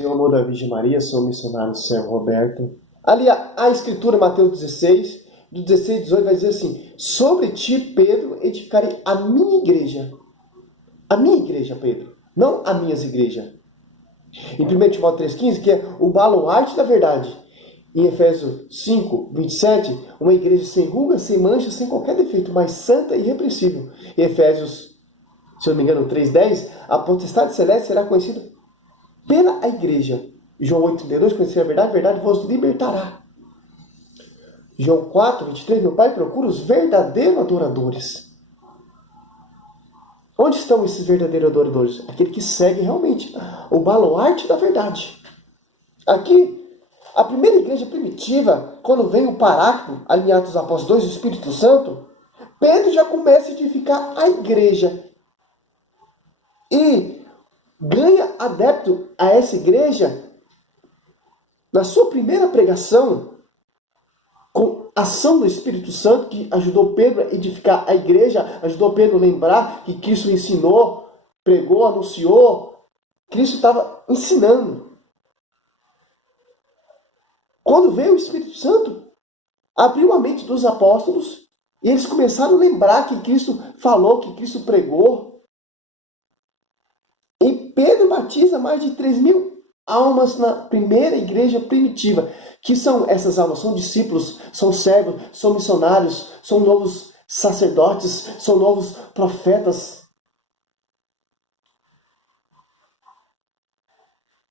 Em amor da Virgem Maria, sou o missionário Sérgio Roberto. Ali a escritura, Mateus 16, do 16 e 18, vai dizer assim: sobre ti, Pedro, edificarei a minha igreja. A minha igreja, Pedro, não as minhas igrejas. Em 1 Timóteo 3,15, que é o baluarte da verdade. Em Efésios 5, 27, uma igreja sem ruga, sem mancha, sem qualquer defeito, mas santa e irrepreensível. Em Efésios, se eu não me engano, 3,10, a potestade celeste será conhecida pela igreja. João 8,32, conhecer a verdade vos libertará. João 4,23, meu Pai procura os verdadeiros adoradores. Onde estão esses verdadeiros adoradores? Aquele que segue realmente o baluarte da verdade. Aqui, a primeira igreja primitiva, quando vem o Paráclito, ali em Atos dos Apóstolos 2, o Espírito Santo, Pedro já começa a edificar a igreja. E ganha adepto a essa igreja na sua primeira pregação, com ação do Espírito Santo, que ajudou Pedro a edificar a igreja, ajudou Pedro a lembrar que Cristo ensinou, pregou, anunciou. Cristo estava ensinando. Quando veio o Espírito Santo, abriu a mente dos apóstolos e eles começaram a lembrar que Cristo falou, que Cristo pregou. E Pedro batiza mais de 3.000 almas na primeira igreja primitiva. Que são essas almas? São discípulos, são servos, são missionários, são novos sacerdotes, são novos profetas.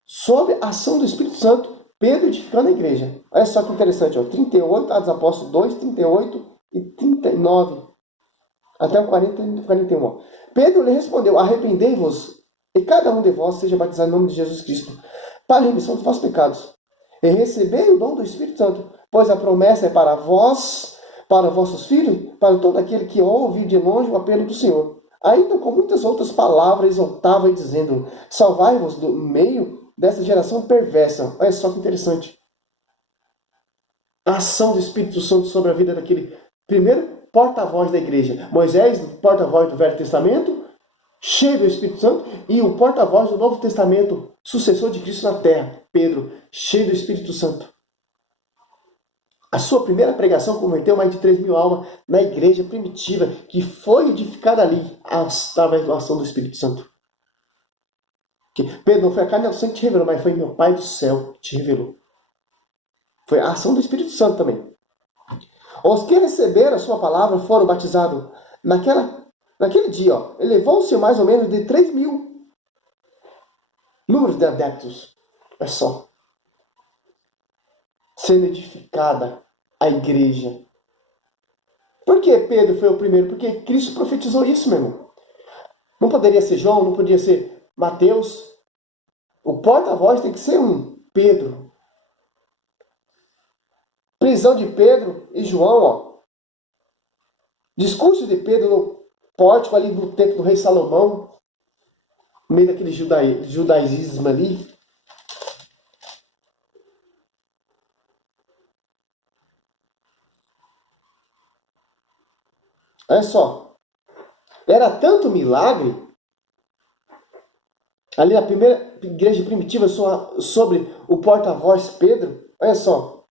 Sob a ação do Espírito Santo, Pedro edificando a igreja. Olha só que interessante, ó, 38, Atos dos Apóstolos 2, 38 e 39, até o 40 e 41. Ó. Pedro lhe respondeu: arrependei-vos, e cada um de vós seja batizado em nome de Jesus Cristo, para a remissão dos vossos pecados, e recebei o dom do Espírito Santo, pois a promessa é para vós, para vossos filhos, para todo aquele que ouve de longe o apelo do Senhor. Ainda com muitas outras palavras exortava e dizendo: salvai-vos do meio dessa geração perversa. Olha só que interessante. A ação do Espírito Santo sobre a vida daquele primeiro porta-voz da igreja. Moisés, porta-voz do Velho Testamento, cheio do Espírito Santo, e o porta-voz do Novo Testamento, sucessor de Cristo na terra, Pedro, cheio do Espírito Santo. A sua primeira pregação converteu mais de 3.000 almas na igreja primitiva, que foi edificada ali através da ação do Espírito Santo. Que Pedro, não foi a carne e o sangue que te revelou, mas foi meu Pai do céu que te revelou. Foi a ação do Espírito Santo também. Os que receberam a sua palavra foram batizados naquele dia. Ó, elevou-se mais ou menos de 3.000 números de adeptos. É só. Sendo edificada a igreja. Por que Pedro foi o primeiro? Porque Cristo profetizou isso, meu irmão. Não poderia ser João, não poderia ser Mateus. O porta-voz tem que ser um Pedro. Prisão de Pedro e João, ó. Discurso de Pedro no pórtico ali do templo do rei Salomão, no meio daquele judaísmo ali. Olha só. Era tanto milagre, ali na primeira igreja primitiva, sobre o porta-voz Pedro. Olha só.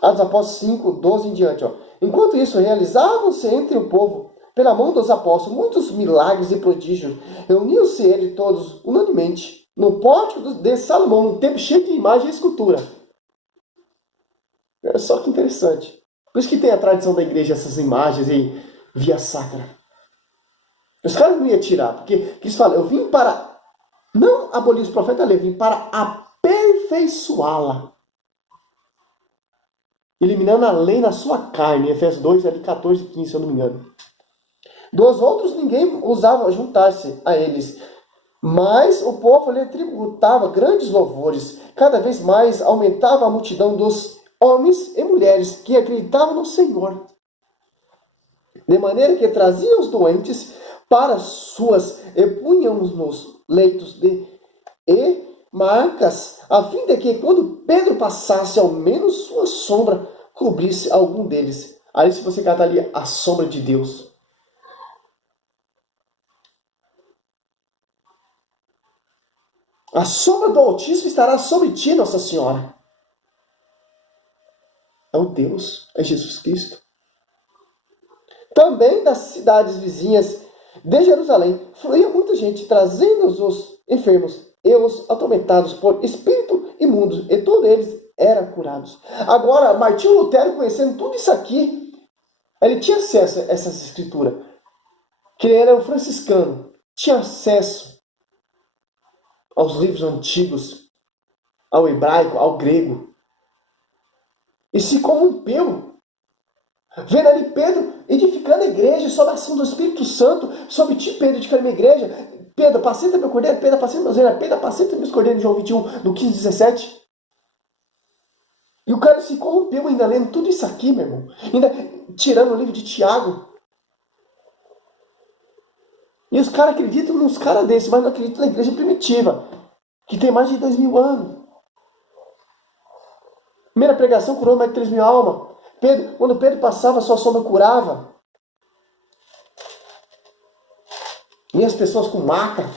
Atos Apóstolos 5, 12 em diante. Ó. Enquanto isso, realizavam-se entre o povo, pela mão dos apóstolos, muitos milagres e prodígios. Reuniam-se eles todos, unanimemente, no pórtico de Salomão, num templo cheio de imagem e escultura. Olha só que interessante. Por isso que tem a tradição da igreja, essas imagens aí, via sacra. Os caras não iam tirar, porque eles falam, eu vim para, não abolir os profetas, eu vim para aperfeiçoá-la. Eliminando a lei na sua carne, Efésios 2, ali 14 e 15, se eu não me engano. Dos outros, ninguém ousava juntar-se a eles. Mas o povo lhe tributava grandes louvores. Cada vez mais aumentava a multidão dos homens e mulheres que acreditavam no Senhor. De maneira que traziam os doentes para suas e punham-nos nos leitos e marcas, a fim de que quando Pedro passasse, ao menos sua sombra cobrisse algum deles. Aí se você catar ali a sombra de Deus. A sombra do Altíssimo estará sobre ti, Nossa Senhora. É o Deus, é Jesus Cristo. Também das cidades vizinhas de Jerusalém fluía muita gente, trazendo os enfermos e os atormentados por espírito imundos, e todos eles eram curados. Agora, Martinho Lutero, conhecendo tudo isso aqui, ele tinha acesso a essas escrituras. Que ele era um franciscano, tinha acesso aos livros antigos, ao hebraico, ao grego. E se corrompeu. Vendo ali Pedro edificando a igreja sob a ação do Espírito Santo, sobre ti, Pedro, edificando a igreja. Pedro, apacenta meu cordeiro, Pedro, apacenta meu ovelha, Pedro, apacenta meus cordeiros, João 21, no 15, 17. E o cara se corrompeu ainda lendo tudo isso aqui, meu irmão. Ainda tirando o livro de Tiago. E os caras acreditam nos caras desses, mas não acreditam na igreja primitiva, que tem mais de 2000 anos. Primeira pregação curou mais de 3.000 almas. Quando Pedro passava, sua sombra curava. E as pessoas com maca.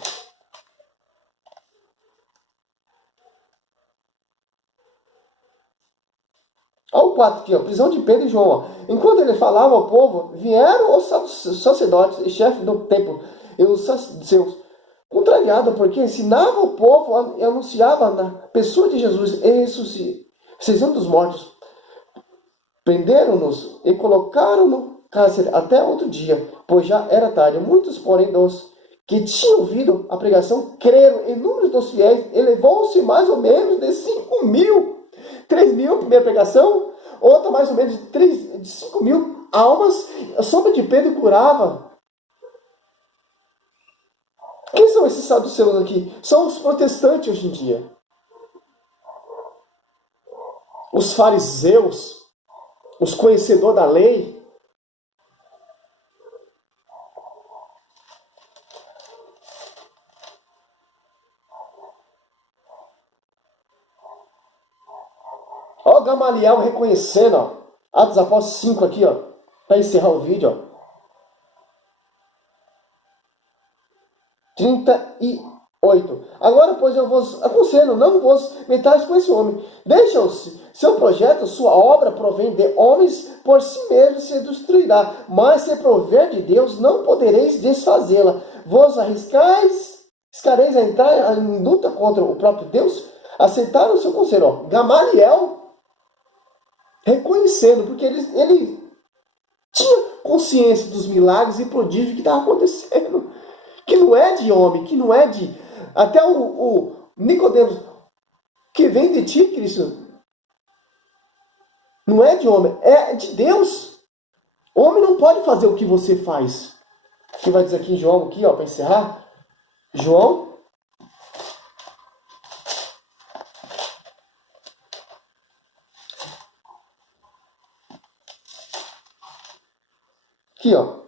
Olha o 4 aqui, ó, prisão de Pedro e João. Ó. Enquanto ele falava ao povo, vieram os sacerdotes e chefes do templo e os saduceus, contrariados, porque ensinava o povo e anunciava na pessoa de Jesus e ressuscitando dos mortos. Prenderam-nos e colocaram no cárcere até outro dia, pois já era tarde. Muitos, porém, dos que tinham ouvido a pregação creram, e o número dos fiéis elevou-se mais ou menos de 5.000. 3.000, primeira pregação, outra mais ou menos de 5.000 almas. A sombra de Pedro curava. Quem são esses saduceus aqui? São os protestantes hoje em dia. Os fariseus, os conhecedores da lei. Ó, Gamaliel reconhecendo, ó, Atos dos Apóstolos 5 aqui, ó, para encerrar o vídeo, ó. 38. Agora, pois, eu vos aconselho, não vos metais com esse homem. Deixa-se, seu projeto, sua obra provém de homens, por si mesmo se destruirá. Mas se prover de Deus, não podereis desfazê-la. Vos arriscareis a entrar em luta contra o próprio Deus? Aceitaram o seu conselho. Ó. Gamaliel reconhecendo, porque ele tinha consciência dos milagres e prodígios que estavam acontecendo. Que não é de homem, que não é de... Até o Nicodemos, que vem de ti, Cristo, não é de homem, é de Deus. O homem não pode fazer o que você faz. Que vai dizer aqui em João, aqui, ó, para encerrar. João. Aqui, ó.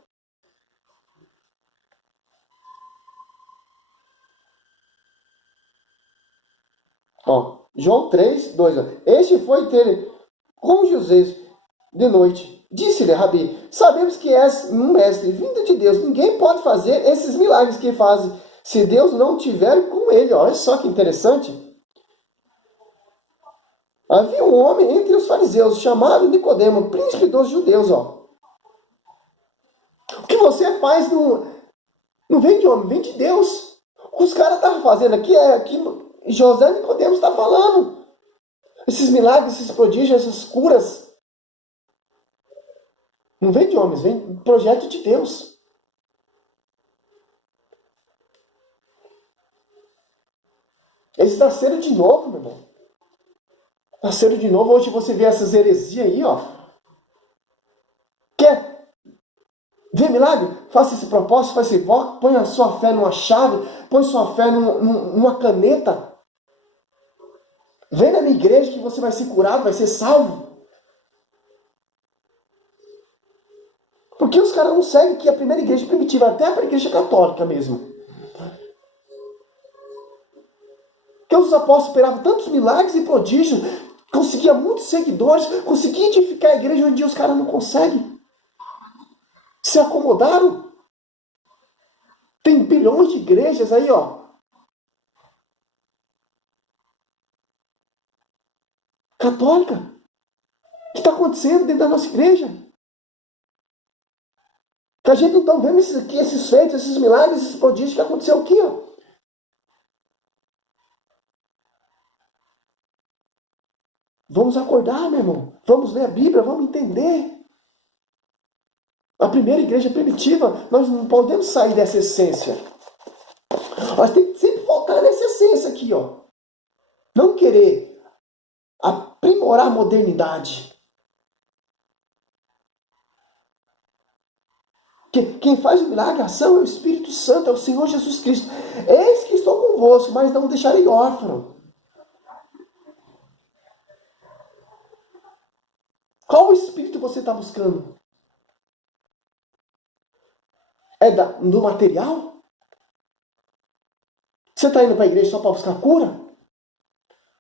Ó, João 3, 2. Ó. Este foi ter com José de noite. Disse-lhe, Rabi, sabemos que és um mestre vindo de Deus. Ninguém pode fazer esses milagres que fazes se Deus não tiver com ele. Ó, olha só que interessante. Havia um homem entre os fariseus chamado Nicodemo, príncipe dos judeus. Ó. O que você faz não vem de homem, vem de Deus. O que os caras estavam fazendo aqui é aqui José Nicodemos está falando. Esses milagres, esses prodígios, essas curas. Não vem de homens, vem do projeto de Deus. Eles nasceram de novo, meu irmão. Nasceram de novo. Hoje você vê essas heresias aí, ó. Quer ver milagre? Faça esse propósito, faça esse voto, põe a sua fé numa chave, põe sua fé numa caneta. Vem na minha igreja que você vai ser curado, vai ser salvo. Porque os caras não seguem que a primeira igreja primitiva, até a igreja católica mesmo. Porque os apóstolos operavam tantos milagres e prodígios, conseguiam muitos seguidores, conseguiam edificar a igreja, hoje em dia os caras não conseguem. Se acomodaram. Tem bilhões de igrejas aí, ó. católica. O que está acontecendo dentro da nossa igreja? Que a gente não está vendo esses feitos, esses milagres, esses prodígios que aconteceu aqui, ó. Vamos acordar, meu irmão. Vamos ler a Bíblia, vamos entender. A primeira igreja primitiva, nós não podemos sair dessa essência. Nós temos que sempre voltar nessa essência aqui, ó. Não querer aprimorar a modernidade. Quem faz o milagre, a ação é o Espírito Santo, é o Senhor Jesus Cristo. Eis que estou convosco, mas não deixarei órfão. Qual Espírito você está buscando? É do material? Você está indo para a igreja só para buscar cura?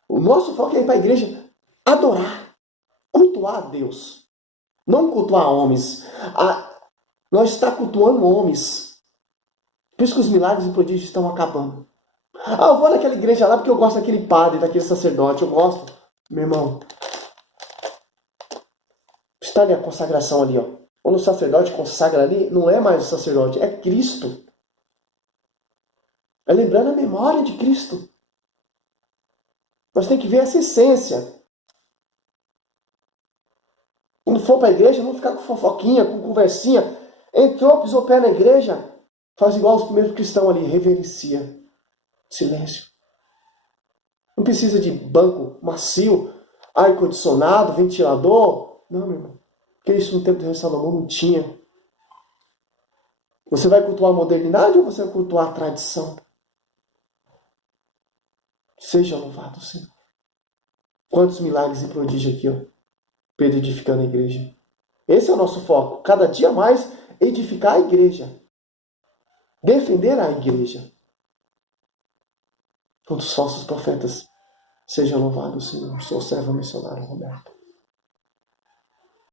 O nosso foco é ir para a igreja adorar, cultuar a Deus. Não cultuar homens. Nós estamos cultuando homens. Por isso que os milagres e prodígios estão acabando. Eu vou naquela igreja lá porque eu gosto daquele padre, daquele sacerdote. Eu gosto. Meu irmão, está ali a consagração ali, ó. Quando o sacerdote consagra ali, não é mais o sacerdote, é Cristo. É lembrando a memória de Cristo. Nós temos que ver essa essência. Quando for para a igreja, não ficar com fofoquinha, com conversinha. Entrou, pisou o pé na igreja, faz igual os primeiros cristãos ali, reverencia. Silêncio. Não precisa de banco macio, ar-condicionado, ventilador. Não, meu irmão. Porque isso no tempo do rei Salomão não tinha. Você vai cultuar a modernidade ou você vai cultuar a tradição? Seja louvado, Senhor. Quantos milagres e prodígios aqui, ó. Pedro edificando a igreja. Esse é o nosso foco. Cada dia mais edificar a igreja. Defender a igreja. Quantos falsos profetas. Seja louvado, Senhor. Sou servo missionário Roberto.